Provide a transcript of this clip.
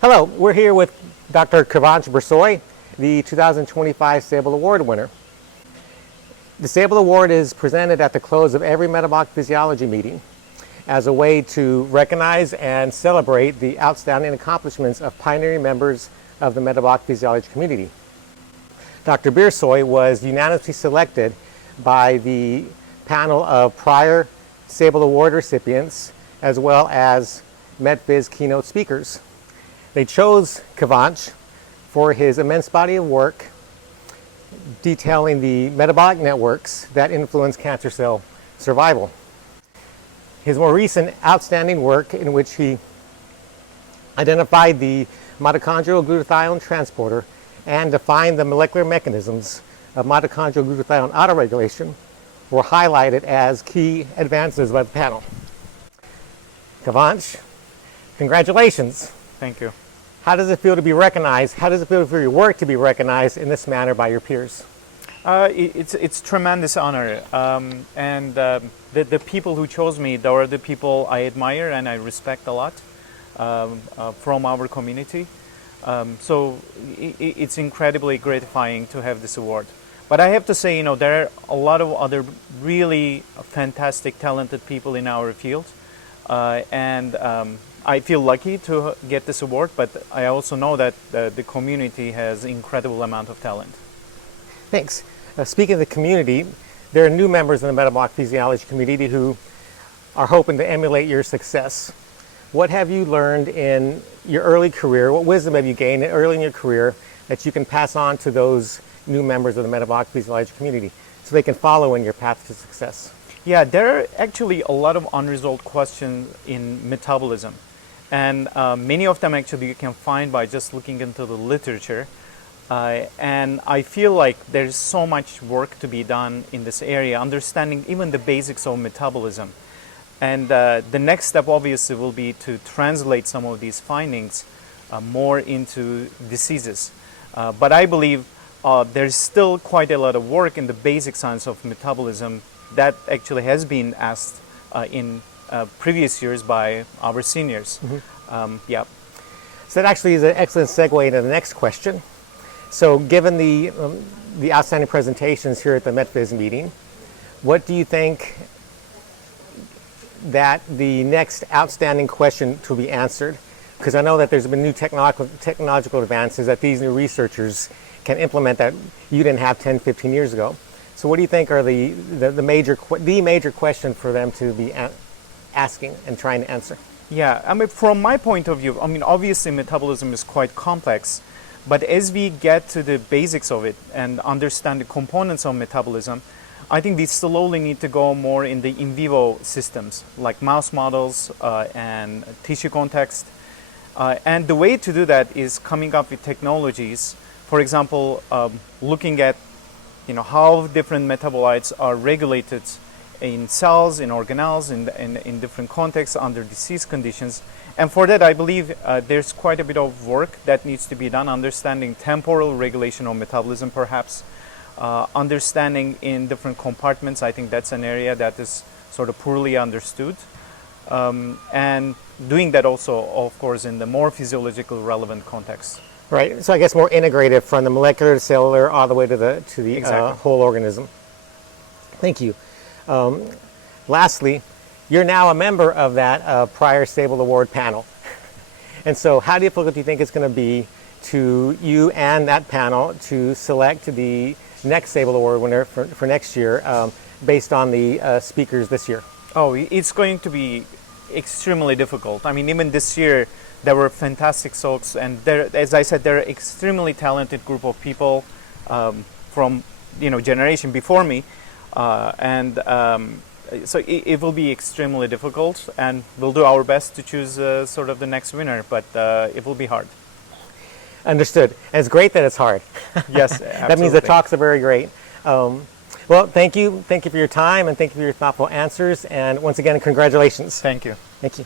Hello, we're here with Dr. Kivanç Birsoy, the 2025 Sable Award winner. The Sable Award is presented at the close of every Metabolic Physiology meeting as a way to recognize and celebrate the outstanding accomplishments of pioneering members of the metabolic physiology community. Dr. Birsoy was unanimously selected by the panel of prior Sable Award recipients as well as MedPhys keynote speakers. They chose Kivanç for his immense body of work detailing the metabolic networks that influence cancer cell survival. His more recent outstanding work, in which he identified the mitochondrial glutathione transporter and defined the molecular mechanisms of mitochondrial glutathione autoregulation, were highlighted as key advances by the panel. Kivanç, congratulations. Thank you. How does it feel to be recognized? How does it feel for your work to be recognized in this manner by your peers? It's tremendous honor, and the people who chose me, they are the people I admire and I respect a lot from our community. So it's incredibly gratifying to have this award. But I have to say, there are a lot of other really fantastic, talented people in our field, and I feel lucky to get this award, but I also know that the community has incredible amount of talent. Thanks. Speaking of the community, there are new members in the metabolic physiology community who are hoping to emulate your success. What have you learned in your early career? What wisdom have you gained early in your career that you can pass on to those new members of the metabolic physiology community so they can follow in your path to success? Yeah, there are actually a lot of unresolved questions in metabolism. And many of them actually you can find by just looking into the literature. And I feel like there's so much work to be done in this area, understanding even the basics of metabolism. And the next step obviously will be to translate some of these findings more into diseases. But I believe there's still quite a lot of work in the basic science of metabolism that actually has been asked in previous years by our seniors. Mm-hmm. Yeah. So that actually is an excellent segue into the next question. So given the outstanding presentations here at the MedPhys meeting, what do you think that the next outstanding question to be answered? Because I know that there's been new technological advances that these new researchers can implement that you didn't have 10, 15 years ago. So what do you think are the major question for them to be asking and trying to answer? Yeah, I mean, from my point of view, obviously metabolism is quite complex, but as we get to the basics of it and understand the components of metabolism, I think we slowly need to go more in the in vivo systems, like mouse models and tissue context. And the way to do that is coming up with technologies, for example, looking at how different metabolites are regulated in cells, in organelles, in different contexts under disease conditions. And for that, I believe there's quite a bit of work that needs to be done, understanding temporal regulation of metabolism perhaps, understanding in different compartments. I think that's an area that is sort of poorly understood. And doing that also, of course, in the more physiological relevant context. Right, so I guess more integrative from the molecular to cellular all the way to the Exactly. Whole organism. Thank you. Lastly, you're now a member of that prior Sable Award panel. And so how difficult do you think it's going to be to you and that panel to select the next Sable Award winner for next year based on the speakers this year? Oh, it's going to be extremely difficult. I mean, even this year, there were fantastic talks, and there, as I said, there are extremely talented group of people from generation before me, so it will be extremely difficult, and we'll do our best to choose sort of the next winner, but it will be hard. Understood. And it's great that it's hard. Yes, that means the talks are very great. Well, thank you. Thank you for your time, and thank you for your thoughtful answers. And once again, congratulations. Thank you. Thank you.